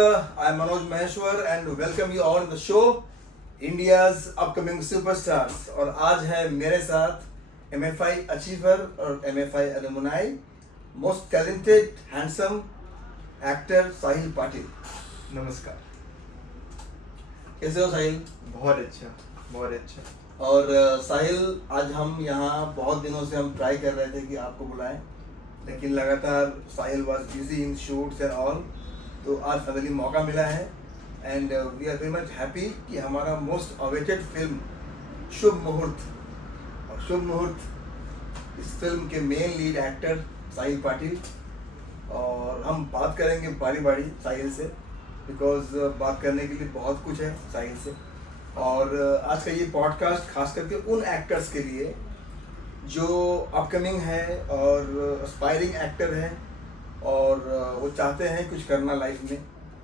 I'm Manoj Maheshwar and welcome you all in the show India's upcoming superstars. और आज है मेरे साथ MFI achiever और MFI alumni, most talented, handsome actor साहिल पाटिल. नमस्कार. कैसे हो साहिल? बहुत अच्छा. और साहिल, आज हम यहाँ बहुत दिनों से हम ट्राई कर रहे थे कि आपको बुलाएं, लेकिन लगातार Sahil was busy in shoots and all. तो आज फाइनली मौका मिला है and we are very much happy कि हमारा मोस्ट अवेटेड फिल्म शुभ मुहूर्त, और शुभ मुहूर्त इस फिल्म के मेन लीड एक्टर साहिल पाटिल. और हम बात करेंगे बारी बारी साहिल से, बिकॉज बात करने के लिए बहुत कुछ है साहिल से. और आज का ये पॉडकास्ट खास करके उन एक्टर्स के लिए जो अपकमिंग है और एस्पायरिंग एक्टर है और वो चाहते हैं कुछ करना लाइफ में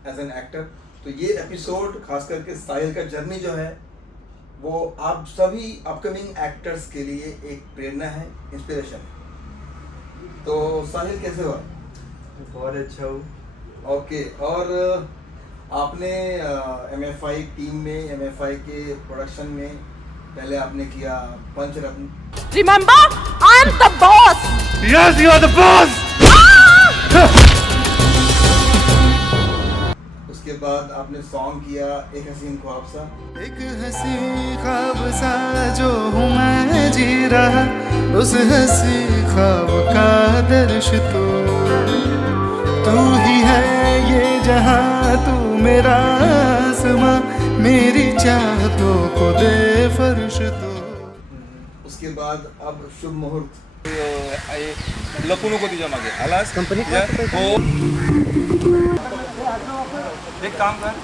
एज एन एक्टर. तो ये एपिसोड खास करके साहिल का जर्नी जो है वो आप सभी अपकमिंग एक्टर्स के लिए एक प्रेरणा है, इंस्पिरेशन है. तो साहिल कैसे हो? बहुत अच्छा हूँ. ओके. और आपने MFI टीम में, MFI के प्रोडक्शन में पहले आपने किया पंचरत्न. Remember, I am the boss. Yes, you are the boss. उसके बाद आपने सॉन्ग किया एक हसीन ख्वाब सा. एक हसी ख्वाब सा जो हूँ मैं जी रहा, उस हसी ख्वाब का दर्श तू ही है ये जहाँ, तू मेरा आसमां, मेरी चाहतों को दे फर्श तो. उसके बाद अब शुभ मुहूर्त. लपू नको तिच्या मागे आलास कंपनी हो. एक काम कर.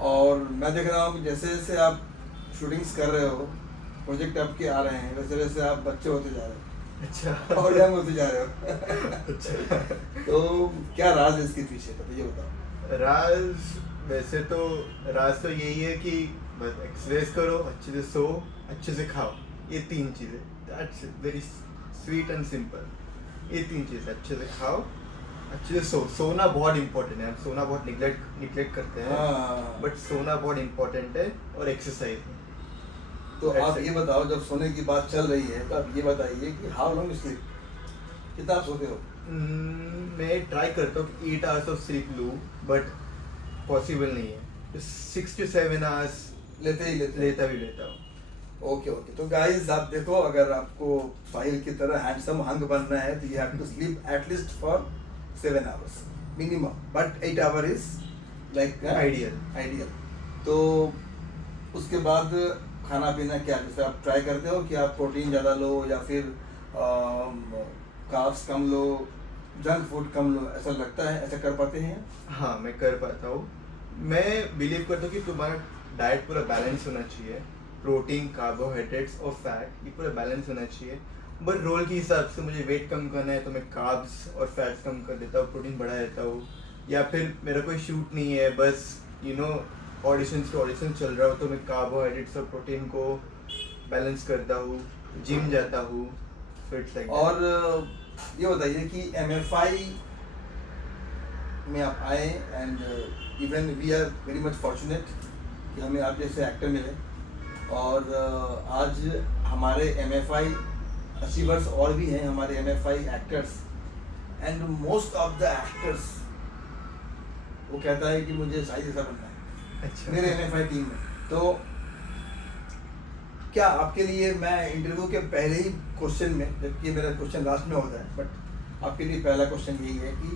और मैं देख रहा हूँ कि जैसे जैसे आप शूटिंग्स कर रहे हो, प्रोजेक्ट आपके आ रहे हैं, वैसे वैसे आप बच्चे होते जा रहे हो. अच्छा. और यंग होते जा रहे हो. अच्छा. तो क्या राज है इसके पीछे, तो ये बताओ. वैसे तो राज तो यही है कि बस एक्सरसाइज करो, अच्छे से सो, अच्छे से खाओ. ये तीन चीज़ें. That's very sweet and simple. ये तीन चीज़ें, अच्छे से खाओ, अच्छे से सो. सोना बहुत इंपॉर्टेंट है. सोना बहुत निगलेक्ट करते हैं, बट सोना बहुत इंपॉर्टेंट है. और एक्सरसाइज. तो आप ये बताओ, जब सोने की बात चल रही है तो आप ये बताइए कि हाउ लॉन्ग स्लीप, कितना आप सोते हो? मैं ट्राई करता हूँ कि 8 आवर्स ऑफ स्लीप लूँ, बट पॉसिबल नहीं है. 6 to 7 आवर्स लेता हूँ. ओके. तो गाइस, आप देखो, अगर आपको साहिल की तरह हैंडसम हंग बनना है तो you have to sleep at least for 7 hours minimum, but 8 hour is like ideal. तो उसके बाद खाना पीना क्या, जैसे आप ट्राई करते हो कि आप प्रोटीन ज़्यादा लो या फिर कार्ब्स कम लो, जंक फूड कम लो, ऐसा लगता है, ऐसा कर पाते हैं? हाँ, मैं कर पाता हूँ. मैं बिलीव करता हूँ कि तुम्हारा डाइट पूरा बैलेंस होना चाहिए. प्रोटीन, कार्बोहाइड्रेट्स और फैट, ये पूरा बैलेंस होना चाहिए. बट रोल के हिसाब से मुझे वेट कम करना है तो मैं कार्ब्स और फैट्स कम कर देता हूँ, प्रोटीन बढ़ा देता हूँ. या फिर मेरा कोई शूट नहीं है, बस ऑडिशन चल रहा हो तो मैं कार्बोहाइड्रेट्स और प्रोटीन को बैलेंस करता हूँ, जिम जाता हूँ. और ये बताइए कि MFI में आप आए and even we are very much fortunate कि हमें आप जैसे एक्टर मिले. और आज हमारे MFI अचीवर्स और भी हैं, हमारे MFI actors, and most of the actors वो कहता है कि मुझे साहिल जैसा बनना है. अच्छा. मेरे MFI टीम में. तो क्या आपके लिए, मैं इंटरव्यू के पहले ही क्वेश्चन में, जबकि मेरा क्वेश्चन लास्ट में होता है, बट आपके लिए पहला क्वेश्चन यही है कि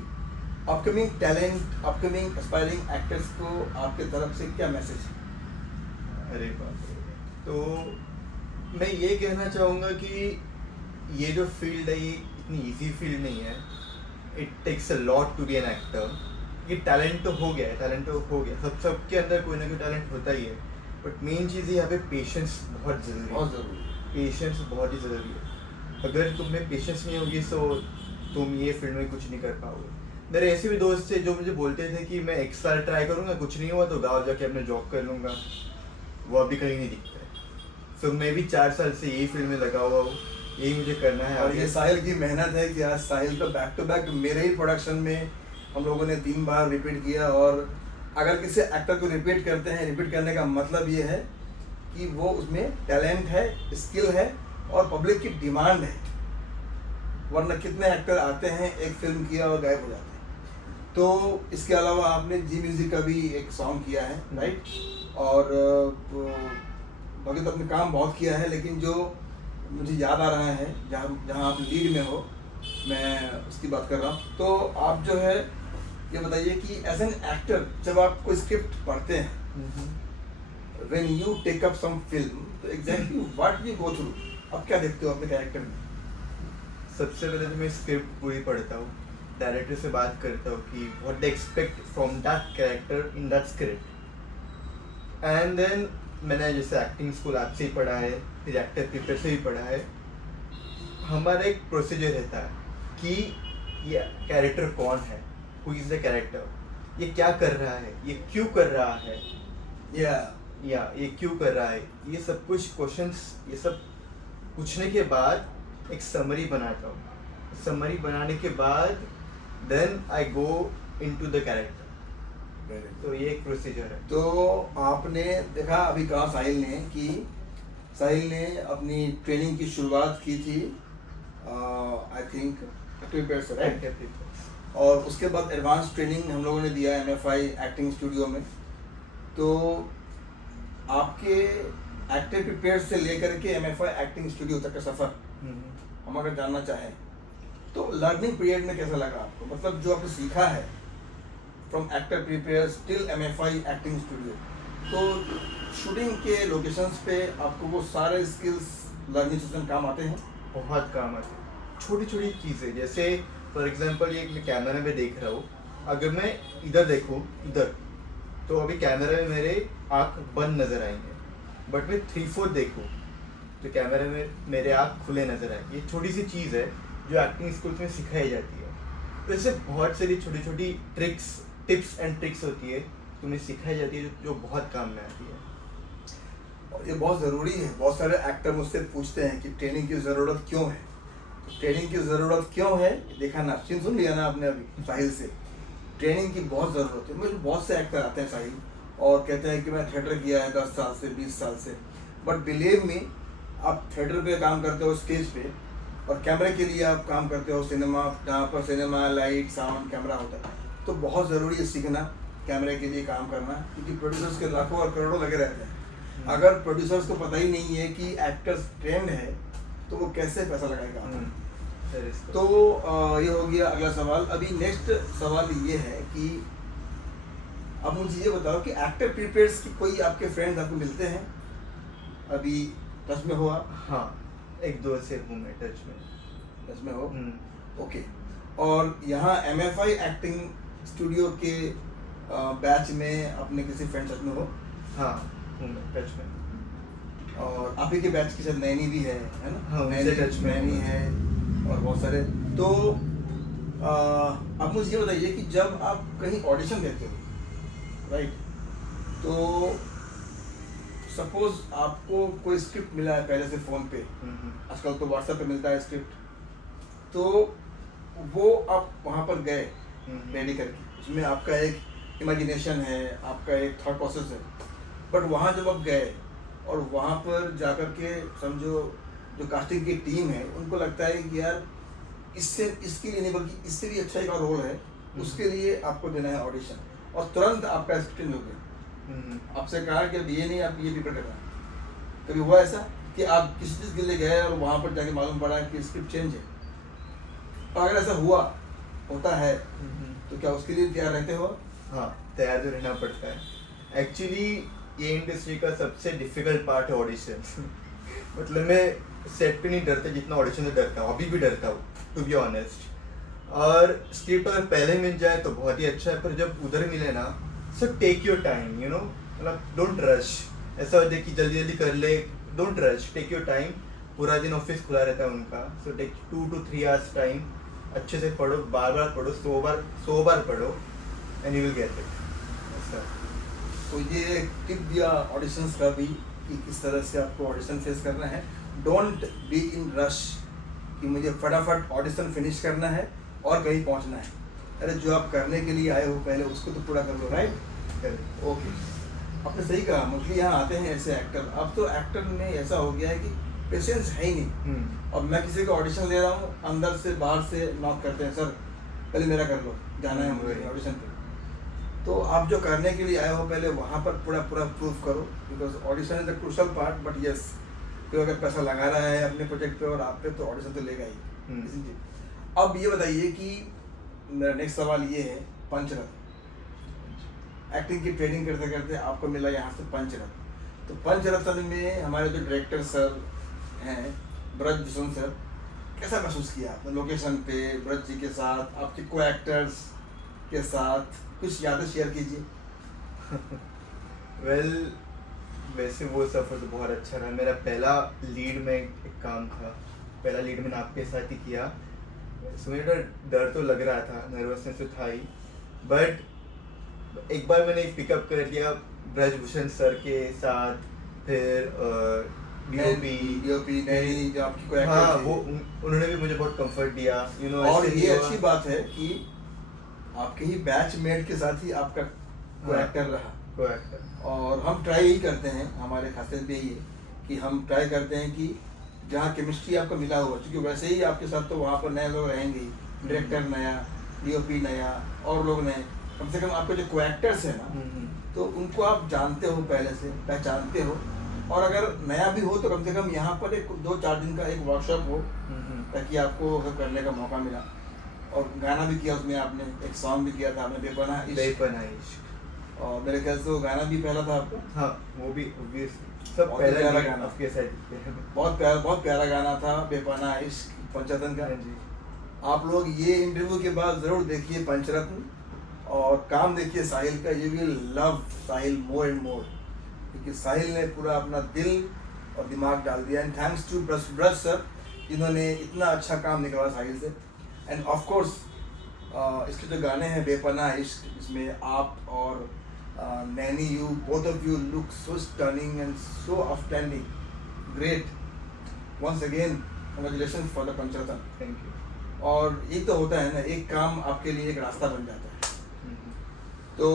upcoming talent, upcoming aspiring actors को आपके तरफ से क्या मैसेज है? अरे बाप रे. तो मैं ये कहना चाहूँगा कि ये जो फील्ड है ये इतनी इजी फील्ड नहीं है. It takes a lot to be an actor. ये टैलेंट तो हो गया, सबके अंदर कोई ना कोई टैलेंट होता ही है. बट मेन चीज़ है यहाँ पे पेशेंस बहुत ज़रूरी है. पेशेंस बहुत ही ज़रूरी है. अगर तुम में पेशेंस नहीं होगी तो तुम ये फील्ड में कुछ नहीं कर पाओगे. मेरे ऐसे भी दोस्त थे जो मुझे बोलते थे कि मैं एक साल ट्राई करूँगा, कुछ नहीं हुआ तो गाँव जाके अपने जॉब कर लूँगा. वो अभी कहीं नहीं दिखता है. तो मैं भी 4 साल से यही फील्ड में लगा हुआ हूँ, यही मुझे करना है. और ये साहिल की मेहनत है कि आज साहिल को बैक टू बैक मेरे ही प्रोडक्शन में हम लोगों ने 3 बार रिपीट किया। और अगर किसी एक्टर को रिपीट करते हैं, रिपीट करने का मतलब ये है कि वो उसमें टैलेंट है, स्किल है और पब्लिक की डिमांड है। वरना कितने एक्टर आते हैं, एक फिल्म किया और गायब हो जाते हैं। तो इसके अलावा आपने जी म्यूजिक का भी एक सॉन्ग किया है, राइट? और बाकी तो अपने काम बहुत किया है, लेकिन जो मुझे याद आ रहा है जहाँ आप लीड में हो, मैं उसकी बात कर रहा हूँ। तो आप जो है ये बताइए कि एज एन एक्टर जब आप कोई स्क्रिप्ट पढ़ते हैं, when you take up some film, तो exactly what you go through, आप क्या देखते हो अपने कैरेक्टर में? सबसे पहले तो मैं स्क्रिप्ट पूरी पढ़ता हूँ, डायरेक्टर से बात करता हूँ कि what they expect from that character in that script. And then मैंने जैसे एक्टिंग स्कूल आपसे ही पढ़ा है, फिर एक्टर प्रिपेयर से भी पढ़ा है। हमारा एक प्रोसीजर रहता है कि ये कैरेक्टर कौन है, हु इज़ द कैरेक्टर, ये क्या कर रहा है, ये क्यों कर रहा है, या ये क्यों कर रहा है, ये सब कुछ क्वेश्चंस, ये सब पूछने के बाद एक समरी बनाता हूँ। समरी बनाने के बाद then I go into the character. तो ये एक प्रोसीजर है। तो आपने देखा अभी कहा साहिल ने कि साहिल ने अपनी ट्रेनिंग की शुरुआत की थी आई थिंक राइट, और उसके बाद एडवांस ट्रेनिंग हम लोगों ने दिया MFI एक्टिंग स्टूडियो में। तो आपके एक्टर प्रिपेयर से लेकर के MFI एक्टिंग स्टूडियो तक का सफ़र हम अगर जानना चाहें तो लर्निंग पीरियड में कैसा लगा आपको? मतलब जो आपने सीखा है from actor prepare till MFI acting studio, तो शूटिंग के लोकेशंस पे आपको वो सारे स्किल्स लर्निंग सिस्टम काम आते हैं? बहुत काम आते हैं। छोटी छोटी चीज़ें, जैसे फॉर एग्जांपल ये मैं कैमरा में देख रहा हूँ, अगर मैं इधर देखूँ इधर, तो अभी कैमरा में मेरे आँख बंद नज़र आएंगे, बट मैं 3-4 देखूँ तो कैमरे में मेरे आँख खुले नज़र आएंगे। ये छोटी सी चीज़ है जो एक्टिंग स्कूल में सिखाई जाती है। तो ऐसे बहुत सारी छोटी छोटी टिप्स एंड ट्रिक्स होती है तो उन्हें सिखाई जाती है जो बहुत काम में आती है। और ये बहुत ज़रूरी है। बहुत सारे एक्टर मुझसे पूछते हैं कि ट्रेनिंग की ज़रूरत क्यों है। तो ट्रेनिंग की ज़रूरत क्यों है, देखा ना, सुन लिया ना आपने अभी साहिल से। ट्रेनिंग की बहुत ज़रूरत है। मुझे बहुत से एक्टर आते हैं साहिल और कहते हैं कि मैं थिएटर किया है 10 साल से 20 साल से, बट बिलीव मी, आप थिएटर पे काम करते हो स्टेज पे, और कैमरे के लिए आप काम करते हो सिनेमा, जहाँ पर सिनेमा लाइट साउंड कैमरा होता है। तो बहुत ज़रूरी है सीखना कैमरे के लिए काम करना, क्योंकि प्रोड्यूसर्स के लाखों और करोड़ों लगे रहते हैं। अगर प्रोड्यूसर्स को पता ही नहीं है कि एक्टर्स ट्रेंड है तो वो कैसे पैसा लगाएगा? तो ये हो गया अगला सवाल। अभी नेक्स्ट सवाल ये है कि अब मुझे ये बताओ कि एक्टर प्रिपेयर्स की कोई आपके फ्रेंड्स आपको मिलते हैं अभी टच में हो आप? हाँ, 1-2 से हूँ मैं टच में हो। ओके। और यहाँ MFI एक्टिंग स्टूडियो के बैच में अपने किसी फ्रेंड टच में हो? हाँ हूँ मैं टच में। और आप ही के बैच की शायद नैनी भी है ना? हाँ, नैनी टच में नैनी है और बहुत सारे। तो आप मुझे ये बताइए कि जब आप कहीं ऑडिशन देते हो, राइट, तो सपोज आपको कोई स्क्रिप्ट मिला है पहले से फ़ोन पे, आजकल तो व्हाट्सएप पे मिलता है स्क्रिप्ट, तो वो आप वहाँ पर गए रेडी करके, उसमें आपका एक इमेजिनेशन है, आपका एक थॉट प्रोसेस है, बट वहाँ जब आप गए और वहाँ पर जाकर के समझो जो कास्टिंग की टीम है उनको लगता है कि यार इससे इसके लिए नहीं बल्कि इससे भी अच्छा एक और रोल है, उसके लिए आपको देना है ऑडिशन, और तुरंत आपका स्क्रिप्ट हो गया, आपसे कहा कि अब ये नहीं, आप ये प्रिपेयर करना। कभी हुआ ऐसा कि आप किसी चीज़ के लिए गए और वहाँ पर जाके मालूम पड़ा कि स्क्रिप्ट चेंज है? और अगर ऐसा होता है तो क्या उसके लिए तैयार रहते हो? हाँ, तैयार तो रहना पड़ता है। एक्चुअली ये इंडस्ट्री का सबसे डिफिकल्ट पार्ट है ऑडिशन। मतलब मैं सेट पे नहीं डरता जितना ऑडिशन से डरता हूँ, अभी भी डरता हूँ टू बी ऑनेस्ट। और स्क्रिप्ट अगर पहले मिल जाए तो बहुत ही अच्छा है, पर जब उधर मिले ना, so take your time, you know, मतलब डोंट रश। ऐसा होता है कि जल्दी जल्दी कर ले, don't rush, take your time. पूरा दिन ऑफिस खुला रहता है उनका, so take 2 to 3 hours time, अच्छे से पढ़ो, बार पढ़ो, 100 बार पढ़ो, and you will get it. ऐसा। तो ये टिप दिया ऑडिशंस का भी कि किस तरह से आपको ऑडिशन फेस करना है। डोंट बी इन रश कि मुझे फटाफट ऑडिशन फिनिश करना है और कहीं पहुंचना है। अरे जो आप करने के लिए आए हो पहले उसको तो पूरा कर लो, राइट? ओके, आपने सही कहा। मोस्टली यहाँ आते हैं ऐसे एक्टर, अब तो एक्टर में ऐसा हो गया है कि पेशेंस है ही नहीं। और मैं किसी का ऑडिशन ले रहा हूँ, अंदर से बाहर से नॉक करते हैं, सर पहले मेरा कर लो, जाना है मुझे ऑडिशन पे। तो आप जो करने के लिए आए हो पहले वहाँ पर पूरा प्रूफ करो, because audition is the crucial part. But yes, कोई अगर पैसा लगा रहा है अपने प्रोजेक्ट पे और आप पे, तो ऑडिशन तो लेगा ही। isn't it? अब ये बताइए कि मेरा नेक्स्ट सवाल ये है, पंचरत्न, एक्टिंग की ट्रेनिंग करते करते आपको मिला यहाँ से पंचरत्न। तो पंचरत्न में हमारे जो डायरेक्टर सर हैं, ब्रजभूषण सर, कैसा महसूस किया आपने लोकेशन पे ब्रज जी के साथ, आपके को एक्टर्स के साथ? कुछ यादें शेयर कीजिए। वेल वैसे वो सफ़र तो बहुत अच्छा रहा। मेरा पहला लीड में एक काम था, पहला लीड मैंने आपके साथ ही किया। सो मुझे डर तो लग रहा था, नर्वसनेस तो था ही, बट एक बार मैंने पिकअप कर लिया ब्रजभूषण सर के साथ, फिर डीओपी नैनी जो आपकी को एक्टर हाँ थी, वो उन्होंने भी मुझे बहुत कंफर्ट दिया, यू नो। और ये अच्छी बात है कि आपके ही बैचमेट के साथ ही आपका को एक्टर रहा। को एक्टर, और हम ट्राई यही करते हैं, हमारे खासियत भी यही है कि हम ट्राई करते हैं कि जहाँ केमिस्ट्री आपको मिला हुआ, क्योंकि वैसे ही आपके साथ तो वहाँ पर नए लोग रहेंगे ही, डायरेक्टर नया, डीओपी नया और लोग नए, कम से कम आपके जो को एक्टर्स हैं ना, तो उनको आप जानते हो पहले से, पहचानते हो। और अगर नया भी हो तो कम से कम यहाँ पर एक 2-4 दिन का एक वर्कशॉप हो, ताकि आपको करने का मौका मिला। और गाना भी किया उसमें आपने, एक सॉन्ग भी किया था आपने, बेपनाह इश्क। और मेरे ख्याल से वो गाना भी पहला था आपका। हाँ वो भी सब बहुत पहला प्यारा गाना गाना। आपके साथ। बहुत प्यारा गाना था बेपनाह इश्क, पंचरत्न का। हाँ जी। आप लोग ये इंटरव्यू के बाद जरूर देखिए पंचरत्न, और काम देखिए साहिल का। You will love Sahil more and more, क्योंकि साहिल ने पूरा अपना दिल और दिमाग डाल दिया। And thanks to Braj sir, जिन्होंने इतना अच्छा काम निकाला साहिल से। एंड ऑफ कोर्स इसके जो गाने हैं बेपनाह इश्क, इसमें आप और Naini, you both of you look so stunning and so outstanding, great. Once again congratulation for the Panchratna. Thank you. और ये तो होता है ना, एक काम आपके लिए एक रास्ता बन जाता है। तो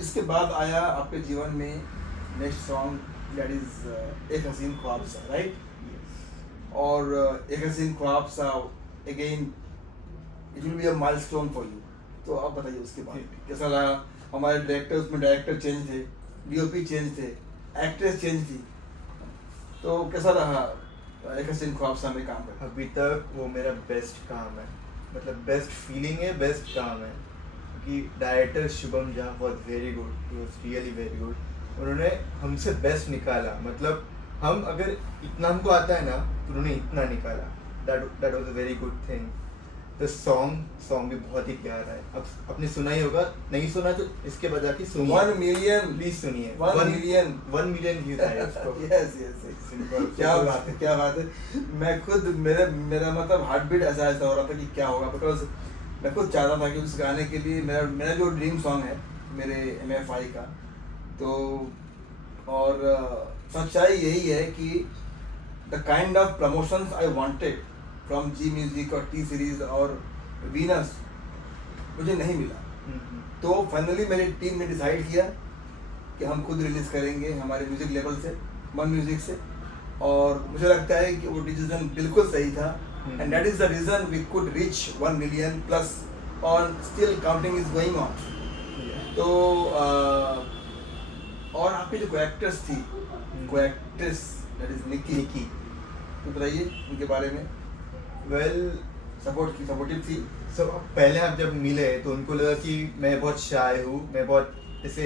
इसके बाद आया आपके जीवन में नेक्स्ट सॉन्ग, दैट इज एक हसीन ख्वाब सा, राइट? और एक हसीन ख्वाब सा again it will be a milestone for you. तो आप बताइए उसके बाद कैसा लगा? हमारे डायरेक्टर, उसमें डायरेक्टर चेंज थे, डीओपी चेंज थे, एक्ट्रेस चेंज थी, तो कैसा रहा एक हसीन ख्वाब सा में काम करना? अभी तक वो मेरा बेस्ट काम है, मतलब बेस्ट फीलिंग है, बेस्ट काम है। क्योंकि director Shubham Jha was very good, he was really very good. उन्होंने हमसे बेस्ट निकाला, मतलब हम अगर इतना हमको आता है ना, तो उन्होंने इतना निकाला। That was a very good thing. The song भी बहुत ही प्यारा है। अब आपने सुना ही होगा, नहीं सुना तो इसके बजा की सुनिए। 1 मिलियन, प्लीज सुनिए। 1 मिलियन 1 मिलियन व्यूज आए उसको। यस क्या बात है, क्या बात है। मैं खुद मेरा मतलब हार्ट बीट ऐसा हो रहा था कि क्या होगा, बिकॉज मैं खुद चाहता था कि उस गाने के लिए मेरा जो ड्रीम सॉन्ग है मेरे MFI का, तो और सच्चाई यही है कि the kind of promotions I wanted from Zee Music और टी सीरीज और वीनस मुझे नहीं मिला। तो फाइनली मेरी टीम ने डिसाइड किया कि हम खुद रिलीज करेंगे हमारे म्यूजिक लेवल से, मन म्यूजिक से। और मुझे लगता है कि वो डिसीजन बिल्कुल सही था, and that is the reason we could reach 1 million plus, और still counting is going on. तो और आपके जो को एक्ट्रेस थी, को एक्ट्रेस दैट इज निकी, तो बताइए उनके बारे में। वेल सपोर्टिव थी। सो पहले आप जब मिले तो उनको लगा कि मैं बहुत शाय हूँ, मैं बहुत ऐसे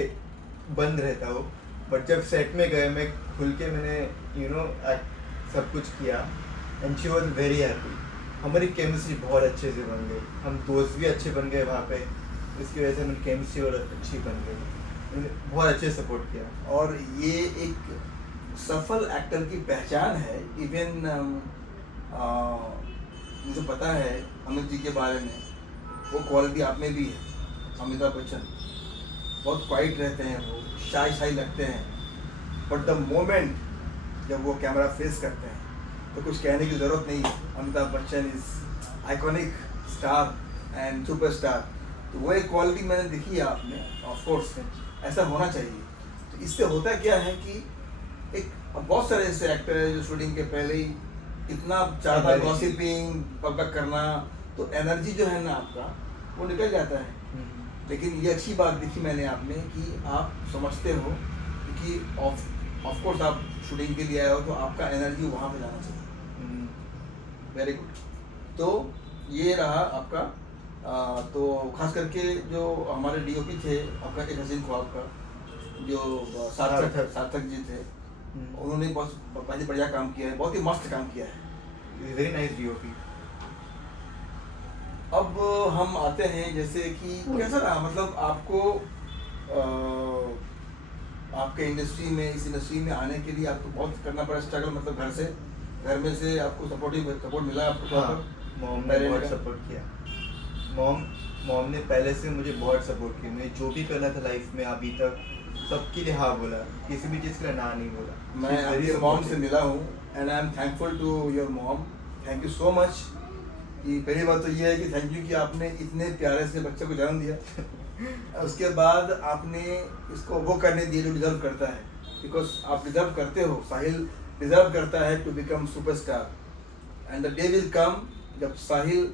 बंद रहता हूँ, बट जब सेट में गए मैं खुल के मैंने सब कुछ किया, and she was very happy. हमारी केमिस्ट्री बहुत अच्छे से बन गई, हम दोस्त भी अच्छे बन गए वहाँ पे, इसकी वजह से हमारी केमिस्ट्री और अच्छी बन गई। उन्होंने बहुत अच्छे सपोर्ट किया। और ये एक सफल एक्टर की पहचान है। इवन मुझे पता है अमित जी के बारे में, वो क्वालिटी आप में भी है। अमिताभ बच्चन बहुत क्वाइट रहते हैं, वो शाई लगते हैं, बट द मोमेंट जब वो कैमरा फेस करते हैं तो कुछ कहने की ज़रूरत नहीं है। Amitabh Bachchan is iconic star and superstar, तो वो एक क्वालिटी मैंने देखी है आपने, ऑफ कोर्स ऐसा होना चाहिए। तो इससे होता क्या है कि एक बहुत सारे ऐसे एक्टर हैं जो शूटिंग के पहले ही इतना ज़्यादा गॉसिपिंग पकपक करना, तो एनर्जी जो है ना आपका वो निकल जाता है। लेकिन ये अच्छी बात देखी मैंने आप में कि आप समझते हो, क्योंकि ऑफ कोर्स आप शूटिंग के लिए आए हो तो आपका एनर्जी वहाँ पे जाना चाहिए। Very good. तो ये रहा आपका तो खास करके जो हमारे डीओपी थे आपका एक हसीन ख्वाब का, जो सार्थक जी थे, उन्होंने बहुत ही बढ़िया काम किया है, बहुत ही मस्त काम किया है। Very nice DOP. अब हम आते हैं जैसे कि कैसा रहा, मतलब आपको आपके इंडस्ट्री में, इस इंडस्ट्री में आने के लिए आपको बहुत करना पड़ा स्ट्रगल, मतलब घर में से आपको सपोर्ट मिला आपको? हाँ, मॉम ने बहुत सपोर्ट किया। मॉम ने पहले से मुझे बहुत सपोर्ट किया। मैं जो भी करना था लाइफ में अभी तक सबके लिए हाँ बोला, किसी भी चीज़ के लिए ना नहीं बोला। मैं आपकी मॉम से मिला हूँ and I am thankful to your mom. Thank you so much. कि पहली बात तो ये है कि थैंक यू कि आपने इतने प्यारे से बच्चे को जन्म दिया। उसके बाद आपने इसको वो करने दिए जो डिजर्व करता है, बिकॉज आप डिजर्व करते हो, साहिल डिजर्व करता है to become superstar. And the day will come जब साहिल,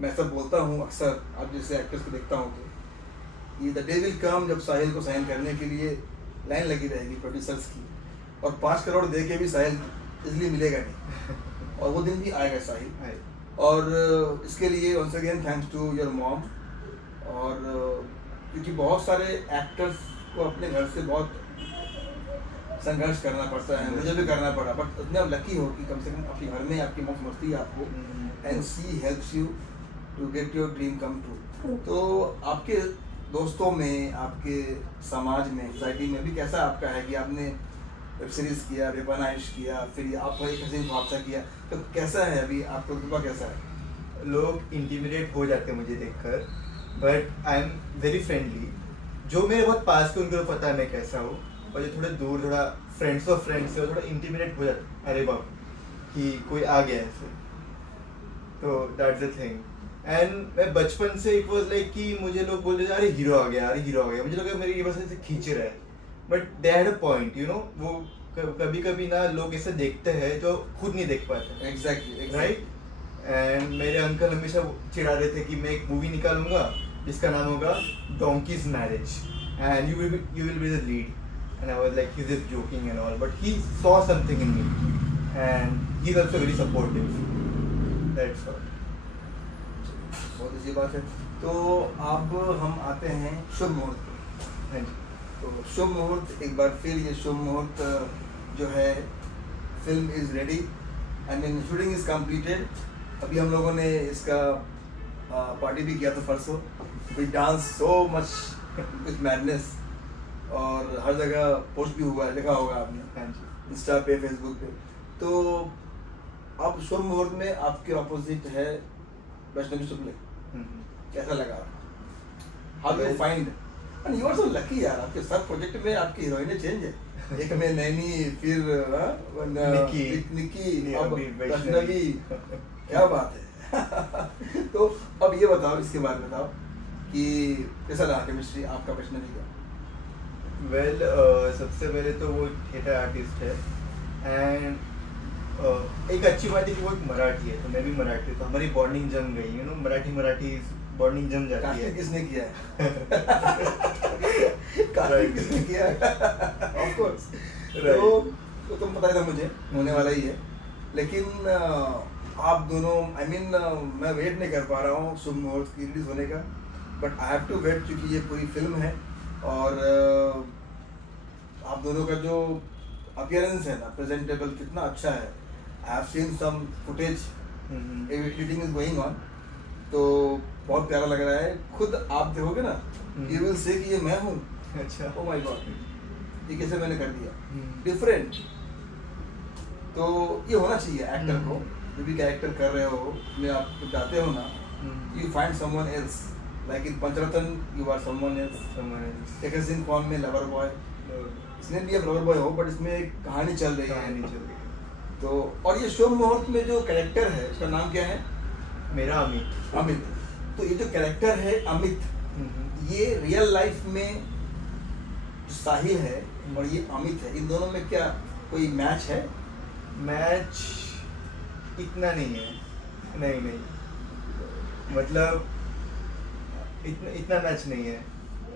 मैं सब बोलता हूँ अक्सर, आप जैसे एक्टर्स को देखता हूँ तो ये द डे विल कम जब साहिल को साइन करने के लिए लाइन लगी रहेगी प्रोड्यूसर्स की, और 5 करोड़ दे के भी साहिल इसलिए मिलेगा नहीं, और वो दिन भी आएगा साहिल। और इसके लिए once again thanks to your mom. और क्योंकि बहुत सारे एक्टर्स को अपने घर से बहुत संघर्ष करना पड़ता है, मुझे भी करना पड़ा, बट उतने आप लकी हो कि कम से कम आपके घर में आपकी मॉम समझती है आपको, and she helps you to get your dream come true. तो आपके दोस्तों में, आपके समाज में, सोसाइटी में भी कैसा आपका है कि आपने वेब सीरीज किया, वेपनाइज किया, फिर आप एक हसीन ख्वाब सा किया, तो कैसा है अभी आपका रुतबा कैसा है? लोग इंटिमिडेट हो जाते हैं मुझे देखकर, but I am very friendly. जो मेरे बहुत पास के उनको पता है मैं कैसा हूँ, और जो थोड़े दूर, थोड़ा फ्रेंड्स ऑफ फ्रेंड्स से थोड़ा इंटिमिडेट हो जाता है, अरे बाप कि कोई आ गया ऐसे। तो दैट्स द थिंग। एंड मैं बचपन से इट वाज लाइक कि मुझे लोग बोलते थे अरे हीरो आ गया, अरे हीरो आ गया, मुझे लगा मेरी ये बस ऐसे खींच रहा है, but they had a point, you know. वो कभी कभी ना लोग ऐसे देखते हैं जो खुद नहीं देख पाते। Exactly right. एंड मेरे अंकल हमेशा चिढ़ा रहे थे कि मैं एक मूवी निकालूंगा जिसका नाम होगा donkey's marriage and you will be the lead, and I was like he is just joking and all, but he saw something in me and he is also very supportive. That's all. बहुत अच्छी बात है। तो अब हम आते हैं शुभ मुहूर्त पे। हाँ जी। तो शुभ मुहूर्त, एक बार फिर ये शुभ मुहूर्त जो है, film is ready, I mean shooting is completed. अभी हम लोगों ने इसका पार्टी भी किया था परसों, we dance so much with madness, और हर जगह पोस्ट भी हुआ है, देखा होगा आपने, हाँ जी। इंस्टा पे, फेसबुक पे। तो अब शुभ मुहूर्त में आपके ऑपोजिट है वैष्णवी शुक्ल। कैसा लगा? How do you find? And you are so lucky यार, आपके सब प्रोजेक्ट में आपकी हीरोइनें चेंज है। एक में नैनी, फिर निकी, अब वैष्णवी। क्या बात है। तो अब ये बताओ, इसके बारे में बताओ कि कैसा रहा केमिस्ट्री आपका वैष्णवी का? वेल सबसे पहले तो वो थिएटर आर्टिस्ट है, एंड एक अच्छी बात है कि वो एक मराठी है, तो मैं भी मराठी हूँ, तो हमारी बॉन्डिंग जम गई, यू नो। मराठी बॉन्डिंग जम जाती है। कास्टिंग किसने किया है? कास्टिंग किसने किया है? Of course. तो तुम पता ही था मुझे होने वाला ही है, लेकिन आप दोनों, आई मीन मैं वेट नहीं कर पा रहा हूँ शुभ मुहूर्त की रिलीज होने का, but I have to wait, क्योंकि ये पूरी फिल्म है, और आप दोनों का जो अपीयरेंस है ना, प्रेजेंटेबल कितना अच्छा है। I have seen some footage, editing is going on, तो बहुत प्यारा लग रहा है। खुद आप देखोगे ना, यू विल से कि ये मैं हूँ। अच्छा। ओह माय गॉड, ये कैसे मैंने कर दिया, डिफरेंट। तो ये होना चाहिए एक्टर को, जो भी कैरेक्टर कर रहे हो, में आप जाते हो ना, you find someone else, like in Panchratna you are someone else, एक सिंह कौन में लवर बॉय, इसमें भी आप लवर बॉय हो, बट इसमें एक कहानी चल रही है। तो और ये शुभ मुहूर्त में जो कैरेक्टर है, उसका नाम क्या है? मेरा अमित। अमित। तो ये जो कैरेक्टर है अमित, ये रियल लाइफ में जो साहिल है और ये अमित है, इन दोनों में क्या कोई मैच है? मैच इतना नहीं है, नहीं मतलब इतना मैच नहीं है।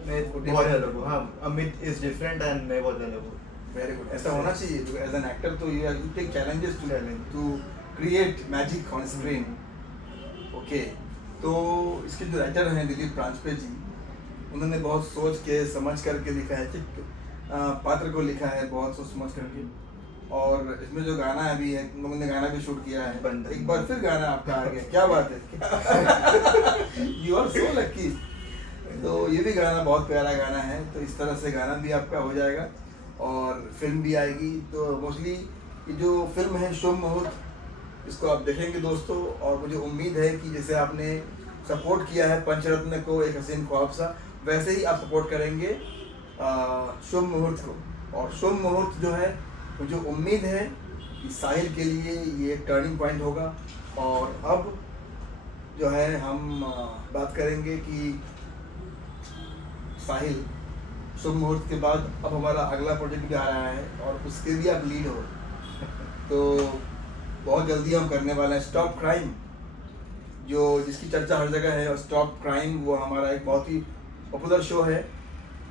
मैं बहुत अलग हूँ। हाँ, अमित इज डिफरेंट एंड मैं बहुत अलग हूँ। वेरी गुड, ऐसा होना चाहिए क्योंकि एज एन एक्टर तो you take challenges to create magic on screen. Okay, तो इसके जो राइटर हैं दिलीप प्रांजपे जी, उन्होंने बहुत सोच के समझ करके लिखा है, पात्र को लिखा है बहुत सोच समझ करके। और इसमें जो गाना अभी है, तुम लोगों ने गाना भी शूट किया है, एक बार फिर गाना आपका आ गया, क्या बात है, यू आर सो लकी। तो ये भी गाना बहुत प्यारा गाना है, तो इस तरह से गाना भी आपका हो जाएगा और फिल्म भी आएगी। तो मोस्टली ये जो फिल्म है शुभ मुहूर्त, इसको आप देखेंगे दोस्तों, और मुझे उम्मीद है कि जैसे आपने सपोर्ट किया है पंचरत्न को, एक हसीन ख्वाब सा, वैसे ही आप सपोर्ट करेंगे शुभ मुहूर्त को। और शुभ मुहूर्त जो है, मुझे उम्मीद है कि साहिल के लिए ये एक टर्निंग पॉइंट होगा। और अब जो है हम बात करेंगे कि साहिल शुभ मुहूर्त के बाद अब हमारा अगला प्रोजेक्ट भी आ रहा है और उसके भी आप लीड हो, तो बहुत जल्दी हम करने वाले हैं स्टॉप क्राइम, जो जिसकी चर्चा हर जगह है। और स्टॉप क्राइम वो हमारा एक बहुत ही पॉपुलर शो है।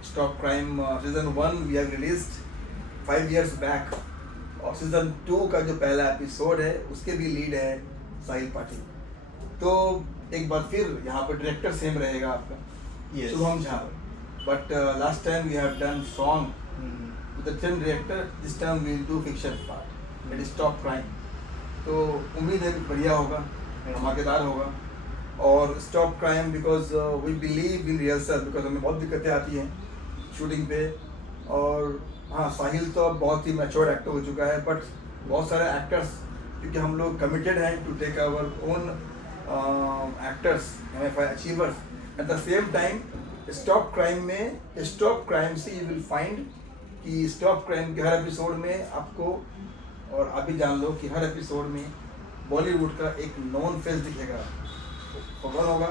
Stop crime season 1 we have released 5 years back, और सीजन 2 का जो पहला एपिसोड है उसके भी लीड है साहिल पाटिल। तो एक बार फिर यहाँ पर डायरेक्टर सेम रहेगा आपका, Shubham Jha, but last time we have done song with the same director, this time we will do fiction part, that is stop crime. तो उम्मीद है कि बढ़िया होगा, धमाकेदार होगा। और stop crime because we believe in rehearsal, because हमें बहुत दिक्कतें आती हैं शूटिंग पे। और हाँ, साहिल तो अब बहुत ही मैच्योर एक्टर हो चुका है, बट बहुत सारे एक्टर्स, क्योंकि हम लोग कमिटेड हैं to take our own actors, MFI achievers. At the same time stop crime में, स्टॉप क्राइम से यू विल फाइंड कि स्टॉप क्राइम के हर एपिसोड में आपको, और आप भी जान लो कि हर एपिसोड में बॉलीवुड का एक नॉन फेस दिखेगा। कौन होगा?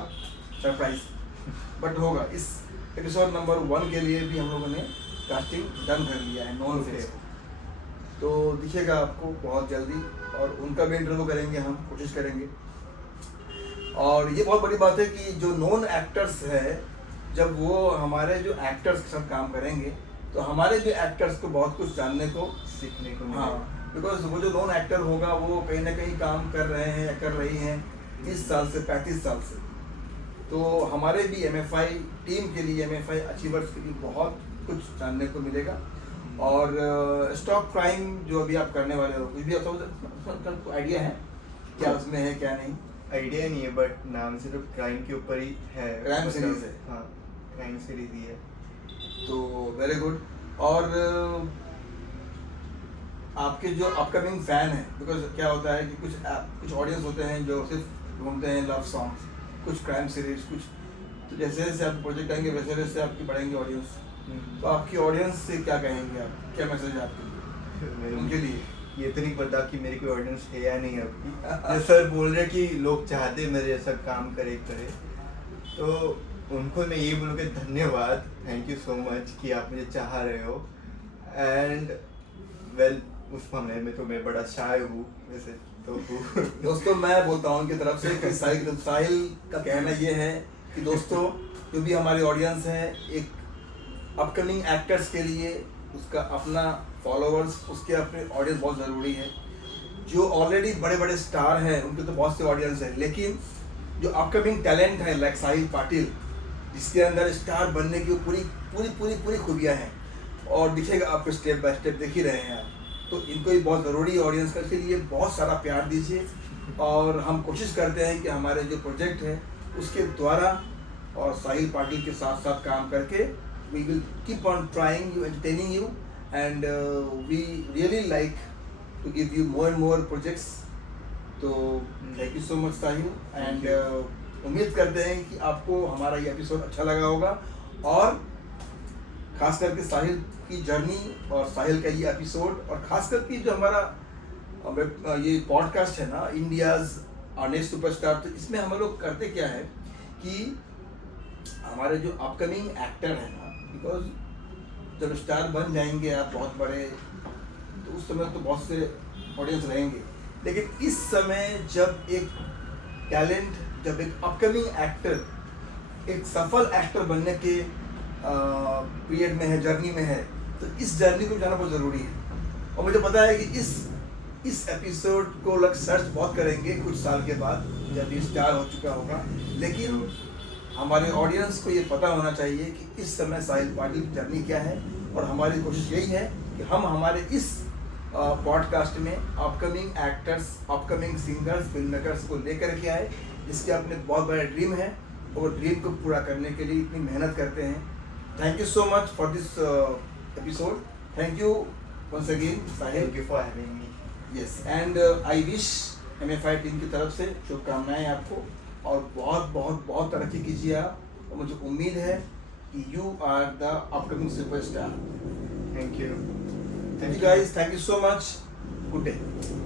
सरप्राइज, बट होगा। इस एपिसोड नंबर 1 के लिए भी हम लोगों ने कास्टिंग डन कर लिया है नॉन फेस, तो दिखेगा आपको बहुत जल्दी, और उनका भी इंटरव्यू करेंगे, हम कोशिश करेंगे। और ये बहुत बड़ी बात है कि जो नॉन एक्टर्स है, जब वो हमारे जो एक्टर्स के साथ काम करेंगे, तो हमारे जो एक्टर्स को बहुत कुछ जानने को, सीखने को हाँ, बिकॉज वो जो नॉन एक्टर होगा वो कहीं ना कहीं काम कर रहे हैं या कर रही हैं 30 साल से 35 साल से। तो हमारे भी MFI टीम के लिए, MFI अचीवर्स के लिए बहुत कुछ जानने को मिलेगा। और स्टॉप क्राइम जो अभी आप करने वाले हो, कुछ भी आपको आइडिया है क्या उसमें है क्या नहीं? आइडिया नहीं है, बट नाम से तो क्राइम के ऊपर ही है, क्राइम सीरीज है। हाँ, क्राइम सीरीज ही है। तो वेरी गुड। और आपके जो अपकमिंग फैन है, बिकॉज क्या होता है कि कुछ ऑडियंस होते हैं जो सिर्फ ढूंढते हैं लव सॉन्ग्स, कुछ क्राइम सीरीज, कुछ, तो जैसे जैसे आप प्रोजेक्ट आएंगे वैसे वैसे आपकी बढ़ेंगे ऑडियंस। तो आपकी ऑडियंस से क्या कहेंगे आप, क्या मैसेज है आपके लिए, उनके लिए? ये तो नहीं पता कि मेरी कोई ऑडियंस है या नहीं अभी। जैसे सर बोल रहे कि लोग चाहते हैं मेरे जैसा काम करे, तो उनको मैं ये बोलूँगा धन्यवाद, थैंक यू सो मच कि आप मुझे चाह रहे हो। एंड वेल, उस मामले में तो मैं बड़ा शाय हूँ वैसे तो। दोस्तों, मैं बोलता हूँ उनकी तरफ से कि साहिल का कहना ये है कि दोस्तों, जो भी हमारी ऑडियंस है, एक अपकमिंग एक्टर्स के लिए उसका अपना फॉलोअर्स, उसके अपने ऑडियंस बहुत ज़रूरी है। जो ऑलरेडी बड़े बड़े स्टार हैं उनके तो बहुत से ऑडियंस है, लेकिन जो अपकमिंग टैलेंट है लाइक साहिल पाटिल, जिसके अंदर स्टार बनने की पूरी पूरी पूरी पूरी खूबियाँ हैं, और दिखेगा आपको स्टेप बाय स्टेप, देख ही रहे हैं आप। तो इनको भी बहुत ज़रूरी ऑडियंस का, के लिए बहुत सारा प्यार दीजिए। और हम कोशिश करते हैं कि हमारे जो प्रोजेक्ट है उसके द्वारा और साहिल पाटिल के साथ साथ काम करके we will keep on trying you, entertaining you, and we really like to give you more and more projects. तो thank you so much Sahil, and उम्मीद करते हैं कि आपको हमारा ये एपिसोड अच्छा लगा होगा, और खास करके साहिल की जर्नी और साहिल का ये एपिसोड, और खास करके जो हमारा ये पॉडकास्ट है ना, इंडियाज़ नेक्स्ट सुपरस्टार, तो इसमें हम लोग करते क्या है कि हमारे जो अपकमिंग एक्टर हैं ना, बिकॉज जब स्टार बन जाएंगे आप बहुत बड़े, तो उस समय तो बहुत से ऑडियंस रहेंगे, लेकिन इस समय जब एक टैलेंट, जब एक अपकमिंग एक्टर एक सफल एक्टर बनने के पीरियड में है, जर्नी में है, तो इस जर्नी को जाना बहुत ज़रूरी है। और मुझे पता है कि इस एपिसोड को लोग सर्च बहुत करेंगे कुछ साल के बाद जब ये स्टार हो चुका होगा, लेकिन हमारे ऑडियंस को ये पता होना चाहिए कि इस समय साहिल पाटिल की जर्नी क्या है। और हमारी कोशिश यही है कि हम हमारे इस पॉडकास्ट में upcoming actors, upcoming singers, film makers को लेकर के आए, जिसके अपने बहुत बड़ा ड्रीम है, और ड्रीम को पूरा करने के लिए इतनी मेहनत करते हैं। Thank you so much for this episode. Thank you once again Sahil. Thank you for having me. Yes, and I wish MFI team की तरफ से शुभकामनाएं आपको, और बहुत बहुत बहुत तरक्की कीजिए आप, और मुझे उम्मीद है कि you are the upcoming superstar. Thank you Thank you guys, thank you so much. Good day.